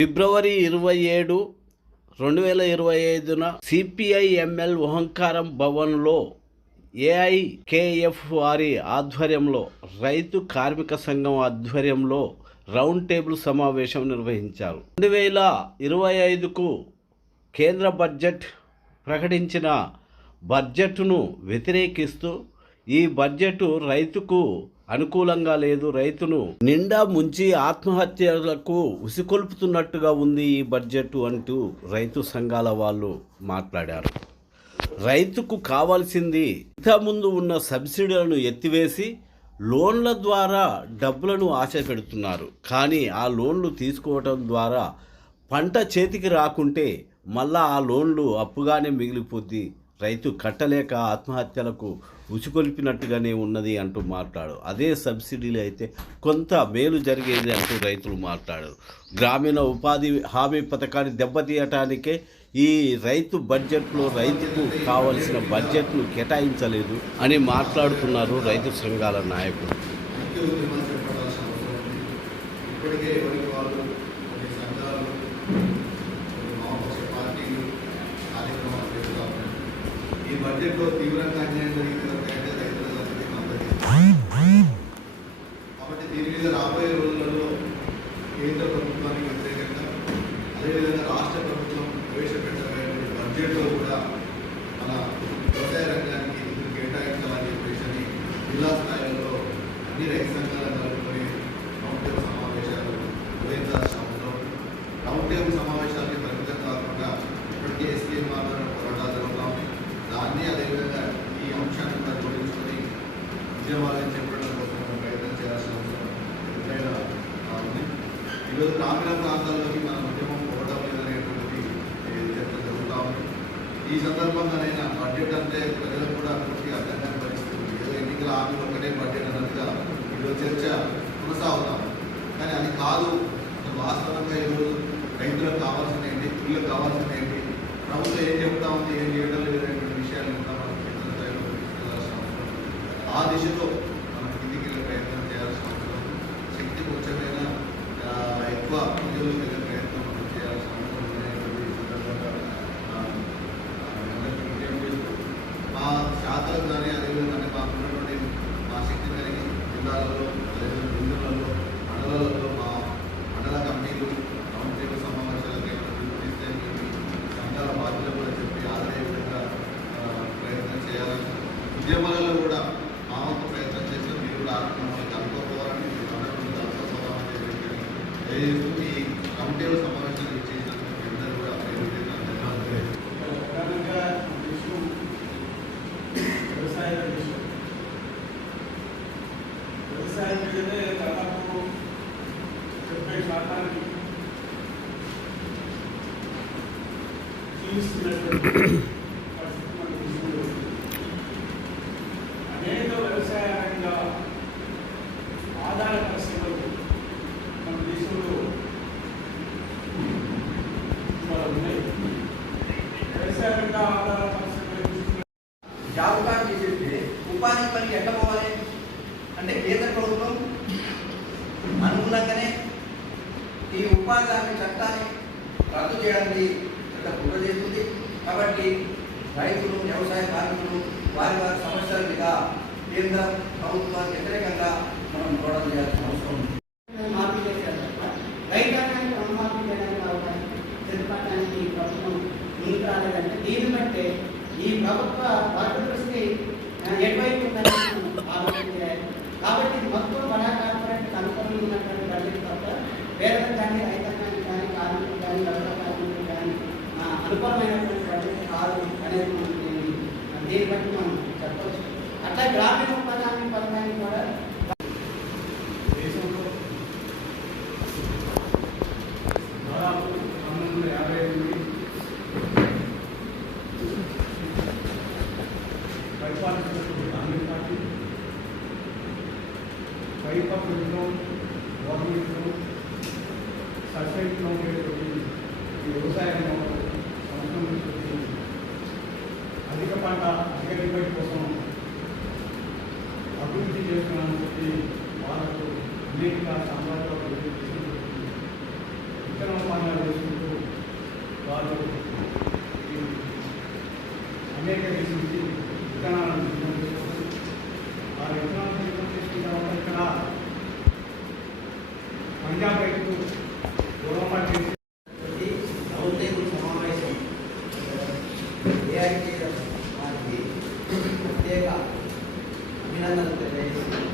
ఫిబ్రవరి 27, 2025న CPI-ML ఓంకారం భవన్లో AIKF వారి ఆధ్వర్యంలో రైతు కార్మిక సంఘం ఆధ్వర్యంలో రౌండ్ టేబుల్ సమావేశం నిర్వహించారు. 2025కు కేంద్ర బడ్జెట్ ప్రకటించిన బడ్జెట్ను వ్యతిరేకిస్తూ ఈ బడ్జెట్ రైతుకు అనుకూలంగా లేదు, రైతును నిండా ముంచి ఆత్మహత్యలకు ఉసికొల్పుతున్నట్టుగా ఉంది ఈ బడ్జెట్ అంటూ రైతు సంఘాల వాళ్ళు మాట్లాడారు. రైతుకు కావాల్సింది ఇంతకుముందు ఉన్న సబ్సిడీలను ఎత్తివేసి లోన్ల ద్వారా డబ్బులను ఆశ పెడుతున్నారు. కానీ ఆ లోన్లు తీసుకోవడం ద్వారా పంట చేతికి రాకుంటే మళ్ళా ఆ లోన్లు అప్పుగానే మిగిలిపోద్ది, రైతు కట్టలేక ఆత్మహత్యలకు ఉసికొల్పినట్టుగానే ఉన్నది అంటూ మాట్లాడు. అదే సబ్సిడీలు అయితే కొంత మేలు జరిగేది అంటూ రైతులు మాట్లాడారు. గ్రామీణ ఉపాధి హామీ పథకాన్ని దెబ్బతీయటానికే ఈ రైతు బడ్జెట్లో రైతుకు కావలసిన బడ్జెట్ను కేటాయించలేదు అని మాట్లాడుతున్నారు రైతు సంఘాల నాయకులు. ఈ బడ్జెట్లో తీవ్రంగా అన్యాయం జరిగింది రైతుల కాబట్టి దీని మీద రాబోయే రోజులలో కేంద్ర ప్రభుత్వానికి వ్యతిరేకంగా అదేవిధంగా రాష్ట్ర ప్రభుత్వం ప్రవేశపెట్టబోయే బడ్జెట్లో కూడా మన వ్యవసాయ రంగానికి నిధులు కేటాయించాలని చెప్పేసి జిల్లా స్థాయిలో అన్ని రైతు సంఘాలను కలుపుకొని రౌండ్ టేబుల్ సమావేశాలు నిర్వహించాల్సిన అవసరం. రౌండ్ టేబుల్ సమావేశాలకి పరిమితం కాకుండా ఇప్పటికే ఎస్పీఎం ఆధ్వర్యంలో పోరాటాలు జరుగుతాం. దాన్ని అదేవిధంగా ఈ అంశాన్ని కూడా జోడించుకొని విజయవాడని చెప్పడం కోసం ప్రయత్నం చేయాల్సిన అవసరం ఎంతైనా ఉంది. ఈరోజు గ్రామీణ ప్రాంతాల్లోకి మన ఉద్యమం పోవడం లేదనేటువంటిది చర్చ జరుగుతూ ఉంది. ఈ సందర్భంగానైనా బడ్జెట్ అంటే ప్రజలకు కూడా పూర్తిగా అర్థం కాని పరిస్థితి ఉంది. ఏదో ఎన్నికల హామీలు ఒక్కటే బడ్జెట్ అన్నట్టుగా ఈరోజు చర్చ కొనసాగుతాం. కానీ అది కాదు. వాస్తవంగా ఈరోజు రైతులకు కావాల్సిన ఏంటి, పిల్లలకు కావాల్సిన ఏంటి, ప్రభుత్వం ఏం చెప్తా ఉంది, ఏం చేయడం లేదనేటువంటి విషయాలు ఇంకా మనం కేంద్ర స్థాయిలో తీసుకెళ్లాల్సిన అవసరం. ఆ దిశలో మనం కిందికి వెళ్ళే ప్రయత్నం చేయాల్సిన అవసరం. శక్తి కొంచెమైనా ఎక్కువ ఉద్యోగులకు వెళ్ళే ప్రయత్నం మనం చేయాల్సిన అవసరం అనేటువంటి సందర్భంగా మా శాఖలకు కానీ అదేవిధంగా మాకు ఉన్నటువంటి మా శక్తి కలిగి జిల్లాలలో అదేవిధంగా బిందులలో మండలాలలో మా మండల కమిటీలు రౌండ్ టేబుల్ సమావేశాలకి పిలుపునిస్తే సంఘాల బాధ్యతలు కూడా చెప్పి ఆదాయ విధంగా ప్రయత్నం చేయాలని, ఉద్యమాలలో కూడా మా వంతు ప్రయత్నం చేసి మీరు కూడా మమ్మల్ని కలుపుకోవాలని, మీరు అందరూ కలుపుకోవాలని తెలియజేస్తూ ఈ రౌండ్ టేబుల్ సమావేశాలు ఇచ్చేసినందుకు మీ అందరూ కూడా వ్యవసాయం మీదనే దాదాపు 70% జీవిస్తున్నటువంటి పరిస్థితి మన దేశంలో అనేక వ్యవసాయ రంగ ఆధార పరిశ్రమలు మన దేశంలో ఉన్నాయి. వ్యవసాయ రంగ ఆధార పరిశ్రమలు జాబ్ కార్డు చేసేస్తే ఉపాధి పనికి ఎట్లా పోవాలి అంటే కేంద్ర ప్రభుత్వం అనుగుణంగానే ఈ ఉపాధి హామీ చట్టాన్ని రద్దు చేయడానికి కుట్ర చేస్తుంది. కాబట్టి రైతులు, వ్యవసాయ కార్మికులు వారి సమస్యల మీద కేంద్ర ప్రభుత్వానికి వ్యతిరేకంగా మనం పోరాటం చేయాల్సిన అవసరం ఉంది. మార్పు చేశారు తప్ప రైతాంగానికి రుణమాఫీ చేయడానికి అవకాశం ప్రతిపాదనకి ఈ ప్రభుత్వం ముందుకు రాలేదంటే దీన్ని బట్టే ఈ ప్రభుత్వ వర్గ దృష్టి ఎటువైపు ఉందని ఆలోచన చేయాలి. కాబట్టి మొత్తం బడా కార్పొరేట్ అనుకూలంగా ఉన్నటువంటి బడ్జెట్ తప్ప పేదలకు కానీ రైతాంగానికి కానీ కార్మికులు కానీ వ్యవసాయ కార్మికులు కానీ అనుకూలమైనటువంటి బడ్జెట్ కాదు అనేది మనం దీన్ని బట్టి మనం చెప్పవచ్చు. అట్లా గ్రామీణ ఉపాధి హామీ పథకాన్ని కూడా దేశంలో దాదాపు 1958 పరిపాలించినటువంటి కాంగ్రెస్ పార్టీ పైపంలో గవర్నమెంట్లో సబ్సిడీలో ఉండేటువంటి ఈ వ్యవసాయ రంగంలో సంవత్సరం అధిక పంట అధిక దిగుబడి కోసం అభినందనలు తెలియజేస్తున్నాను.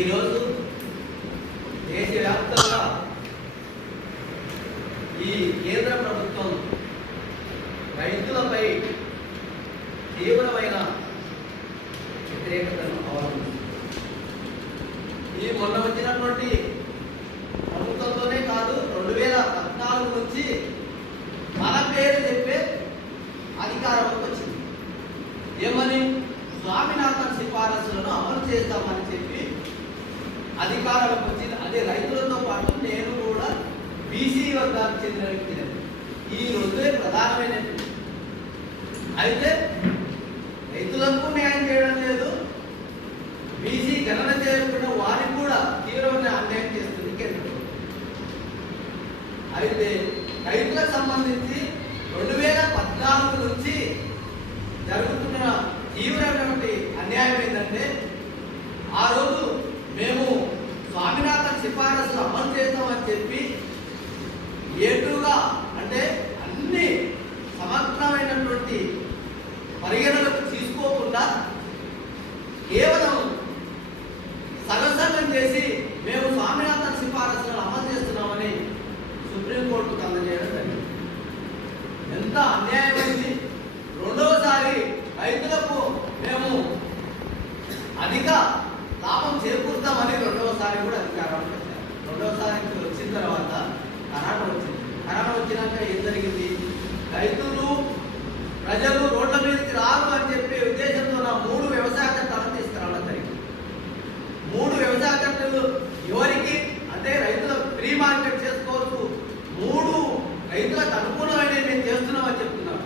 ఈరోజు దేశవ్యాప్తంగా ఈ కేంద్ర ప్రభుత్వం రైతులపై తీవ్రమైన వ్యతిరేకతను అవలంబిస్తుంది. ఈ మొన్న వచ్చినటువంటి ప్రభుత్వంతోనే కాదు, 2014 నుంచి మన పేరు చెప్పే అధికారంలోకి వచ్చింది. ఏమని? స్వామినాథన్ సిఫారసులను అమలు చేస్తామని చెప్పి అధికారంలోకి వచ్చింది. అదే రైతులతో పాటు నేను కూడా బీసీ వర్గానికి చెందిన వ్యక్తిని. ఈ రోజే ప్రధానమైనది. అయితే రైతులకు న్యాయం చేయడం లేదు, బీసీ గణన చేయకుండా వారికి కూడా తీవ్రమైన అన్యాయం చేస్తుంది కేంద్ర ప్రభుత్వం. అయితే రైతులకు సంబంధించి 2014 నుంచి జరుగుతున్న తీవ్రమైనటువంటి అన్యాయం ఏంటంటే, ఆ రోజు మేము స్వామినాథన్ సిఫారసులు అమలు చేస్తామని చెప్పి ఏటుగా అంటే అన్ని సమగ్రమైనటువంటి పరిగణనకు తీసుకోకుండా కేవలం సగసంగం చేసి మేము స్వామినాథన్ సిఫారసులను అమలు చేస్తున్నామని సుప్రీంకోర్టుకు అందజేయడం జరిగింది. ఎంత అన్యాయమైంది! రెండవసారి రైతులకు మేము అధిక లాభం చేకూరుతామని రెండవసారి కూడా అధికారంలోకి వచ్చారు. రెండవసారి వచ్చిన తర్వాత కరోనా వచ్చింది. కరోనా వచ్చినాక ఏం జరిగింది? రైతులు ప్రజలు రోడ్ల మీదకి రారు అని చెప్పే ఉద్దేశంతో 3 వ్యవసాయ చట్టాలను తీసుకురావడం జరిగింది. 3 వ్యవసాయ చట్టాలు ఎవరికి అంటే రైతుల ఫ్రీ మార్కెట్ చేసుకోవచ్చు, 3 రైతులకు అనుకూలమైన మేము చేస్తున్నామని చెప్తున్నాం.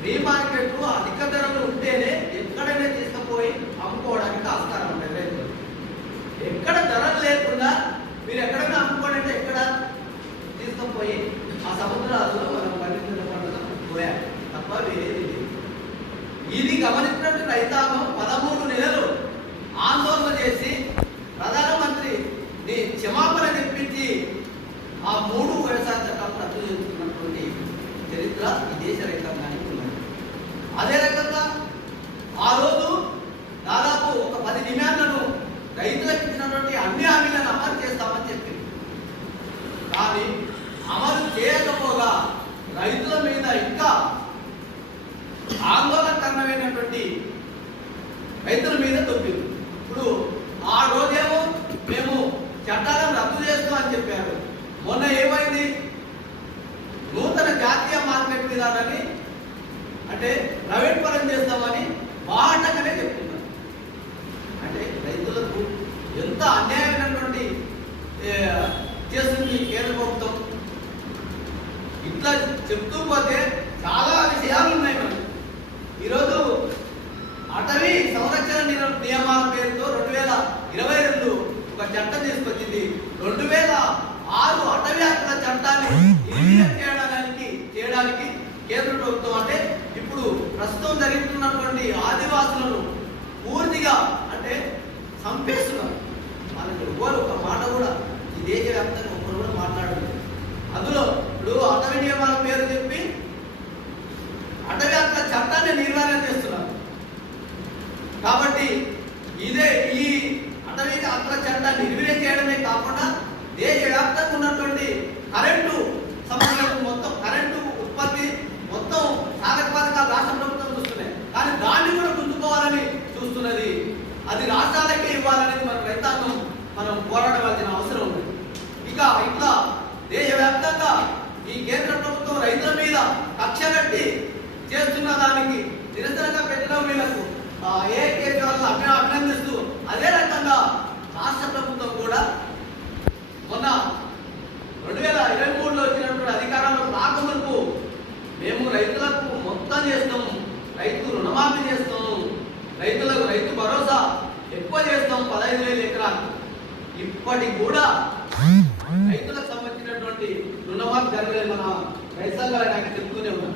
ఫ్రీ మార్కెట్ అధిక ధరలు ఉంటేనే ఎక్కడైనా తీసుకుపోయి అమ్ముకోవడానికి ఆస్కారం ఉంటుంది. రైతులు ఎక్కడ ధరలు లేకుండా మీరు ఎక్కడైనా అమ్ముకోండి అంటే ఎక్కడ తీసుకుపోయి ఆ సముద్రాల్లో మనం పండించిన పంటలను పోయాలి తప్ప వేరేది లేదు. ఇది గమనించినట్టు రైతాంగం 13 నెలలు ఆందోళన చేసి ప్రధానమంత్రిని క్షమాపణ తెప్పించి ఆ 3 వ్యవసాయ చట్టాలను రద్దు చేస్తున్నటువంటి చరిత్ర ఈ దేశ రైతాంగానికి ఉన్నది. అదే రకంగా ఆ రోజు దాదాపు ఒక 10 డిమాండ్లను రైతులకు ఇచ్చినటువంటి అన్ని హామీలను అమలు చేస్తామని చెప్పింది. కానీ అమలు చేయకపోగా రైతుల మీద ఇంకా ఆందోళనకరమైనటువంటి రైతుల మీద తొప్పింది. ఇప్పుడు ఆ రోజేమో మేము చట్టాలను రద్దు చేస్తామని చెప్పారు. మొన్న ఏమైంది? నూతన జాతీయ మార్కెట్ విధానాన్ని అంటే ప్రైవేట్ పరం చేస్తామని బాటగానే చెప్తున్నారు. అంటే రైతులకు ఎంత అన్యాయమైనటువంటి చేస్తుంది కేంద్ర ప్రభుత్వం. ఇట్లా చెప్తూ పోతే చాలా విషయాలు ఉన్నాయి. మనం ఈరోజు అటవీ సంరక్షణ నియమాల పేరుతో 2022 ఒక చట్టం తీసుకొచ్చింది. 2006 అటవీ హక్కుల చట్టాన్ని చేయడానికి కేంద్ర ప్రభుత్వం అంటే ఇప్పుడు ప్రస్తుతం జరుగుతున్నటువంటి ఆదివాసులను పూర్తిగా అంటే చంపేస్తున్నారు. వాళ్ళకి ఎవరు ఒక మాట కూడా ఈ దేశవ్యాప్తంగా ఒకరు కూడా మాట్లాడలేదు. అందులో ఇప్పుడు అటవీ నియమాల పేరు చెప్పి అటవీ హక్కుల చట్టాన్ని నిర్వహణ చేస్తున్నారు. కాబట్టి ఇదే ఈ అటవీ హక్కుల చట్టాన్ని నిర్వహణ చేయడమే కాకుండా దేశవ్యాప్తంగా ఉన్నటువంటి కరెంటు సమస్యలకు మొత్తం కరెంటు ఉత్పత్తి మొత్తం సాధక పథకాలు రాష్ట్ర ప్రభుత్వం చూస్తున్నాయి. కానీ దాన్ని కూడా గుంజుకోవాలని చూస్తున్నది. అది రాష్ట్రాలకే ఇవ్వాలనేది మన రైతాంగం మనం పోరాడవలసిన అవసరం ఉంది. ఇక ఇట్లా దేశవ్యాప్తంగా ఈ కేంద్ర ప్రభుత్వం రైతుల మీద కక్ష కట్టి చేస్తున్న దానికి నిరసనగా పెట్టడం వీళ్ళకు ఏకేపీ వాళ్ళని అభినందిస్తూ అదే రకంగా రాష్ట్ర ప్రభుత్వం కూడా మొన్న 2023లో వచ్చినటువంటి అధికారంలో రాకముందు మేము రైతులకు మొత్తం చేస్తాము, రైతు రుణమాఫీ చేస్తాము, రైతులకు రైతు భరోసా ఎక్కువ చేస్తాం 15,000 ఎకరాలు. ఇప్పటికి కూడా రైతులకు సంబంధించినటువంటి రుణమాఫీ జరగలేదు. మన రైతు సంఘాలు నాకు చెప్తూనే ఉన్నాం.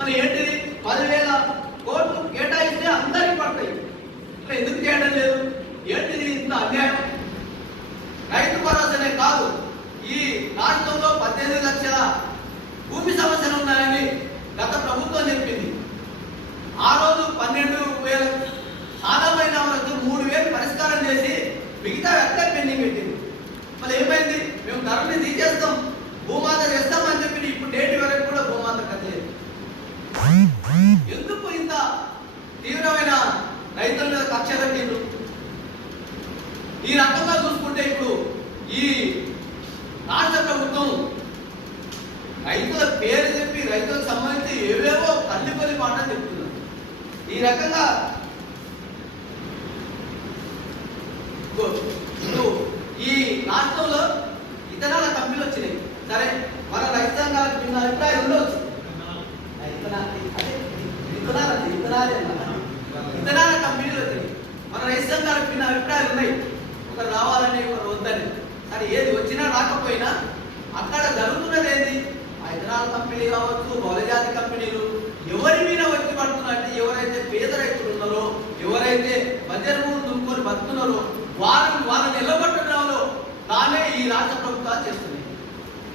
మరి ఏంటిది 10,000 కోట్లు కేటాయిస్తే అందరికి పడతాయి. ఇట్లా ఎందుకు చేయడం లేదు? ఏంటిది ఇంత అన్యాయం? రైతు భరోసానే కాదు, ఈ రాష్ట్రంలో 18 లక్షల భూమి సమస్యలు ఉన్నాయని గత ప్రభుత్వం చెప్పింది. ఆ రోజు 12,000 చాలా రైతుల మీద కక్ష కట్టిండ్రు. ఈ రకంగా చూసుకుంటే ఇప్పుడు ఈ రాష్ట్ర ప్రభుత్వం రైతుల పేరు చెప్పి రైతులకు సంబంధించి ఏవేవో తల్లిపల్లి మాటలు చెప్తున్నారు. ఈ రకంగా ఈ రాష్ట్రంలో ఇతరాల కంపెనీలు వచ్చినాయి. సరే, మన రైతు సంఘాలకు భిన్న అభిప్రాయం ఉండవచ్చు. ఇతరాల కంపెనీలు వచ్చినాయి, మన రైతు సంఘాలకు భిన్న అభిప్రాయాలు ఉన్నాయి. ఒకరు రావాలని ఒకరు వద్దని. సరే, ఏది వచ్చినా రాకపోయినా అక్కడ జరుగుతున్నది ఏంది? ఆ ఇతరాల కంపెనీ కావచ్చు, బహుళజాతి కంపెనీలు ఎవరి మీద వచ్చి పడుతున్నారంటే ఎవరైతే పేద రైతులు ఉన్నారో, ఎవరైతే బడ్జెట్ భూములు దుమ్ముకొని బతుకున్నారో వాళ్ళని నిలబట్టడంలో తానే ఈ రాష్ట్ర ప్రభుత్వాలు చేస్తున్నాయి.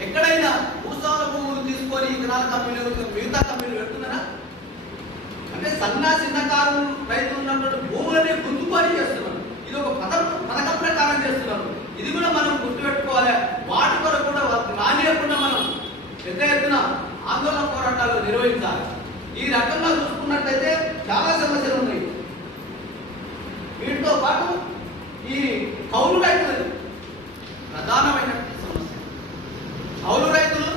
ఎక్కడైనా భూస్వాముల భూములు తీసుకొని ఇతరాల కంపెనీలు మిగతా కంపెనీలు పెడుతున్నారా? అంటే చిన్నకారు రైతులు ఉన్నటువంటి భూములని గుర్తుపడి చేస్తున్నారు. ఇది ఒక పథకం ప్రకారం చేస్తున్నారు. ఇది కూడా మనం గుర్తుపెట్టుకోవాలి. వాటి కొరకు కూడా రానియకుండా మనం పెద్ద ఎత్తున ఆందోళన పోరాటాలు నిర్వహించాలి. ఈ రకంగా చూసుకున్నట్లయితే చాలా సమస్యలు ఉన్నాయి. వీటితో పాటు ఈ కౌలు రైతులు ప్రధానమైన సమస్య. కౌలు రైతులు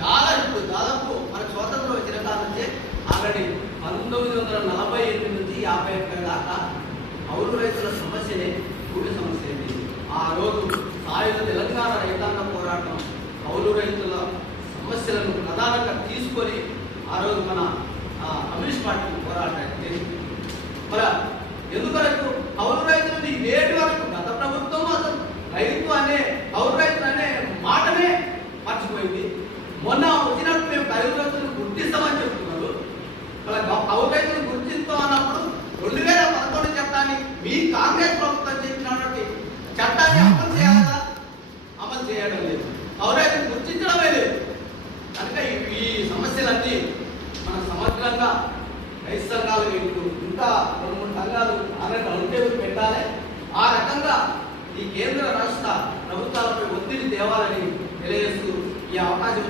చాలా ఇప్పుడు దాదాపు మన స్వాతంత్రం వచ్చిన కాలం నుంచే ఆల్రెడీ 1948 నుంచి 51 దాకా కౌలు రైతుల సమస్యనే భూమి సమస్య. ఆ రోజు సాయుధ తెలంగాణ రైతాంగ పోరాటం కౌలు రైతుల సమస్యలను ప్రధానంగా తీసుకొని ఆ రోజు మన కమ్యూనిస్ట్ పార్టీ పోరాటం చేసింది. మరి ఎందువరకు కౌలు రైతులని నేటి వరకు గత ప్రభుత్వం అసలు కౌలు రైతులు అనే మాటనే మర్చిపోయింది. మొన్న వచ్చినప్పుడు మేము కౌలు రైతులను గుర్తిస్తామని చెప్తున్నారు. మరి కౌలు రైతులను గుర్తిస్తాం అన్నప్పుడు 2011 చట్టాన్ని మీ కాంగ్రెస్ ప్రభుత్వం చేసినటువంటి చట్టాన్ని అమలు చేయాలా? అమలు చేయడం లేదు. కౌలు రైతులు గుర్తించడమే లేదు. కనుక ఈ సమస్యలన్నీ మనం సమగ్రంగా రైతు సంఘాలు ఇంకా 2-3 సంఘాలు ఆల్రెడీ పెట్టాలి. ఆ రకంగా ఈ కేంద్ర రాష్ట్ర ప్రభుత్వాలపై ఒత్తిడి తేవాలని తెలియజేస్తూ ఈ అవకాశం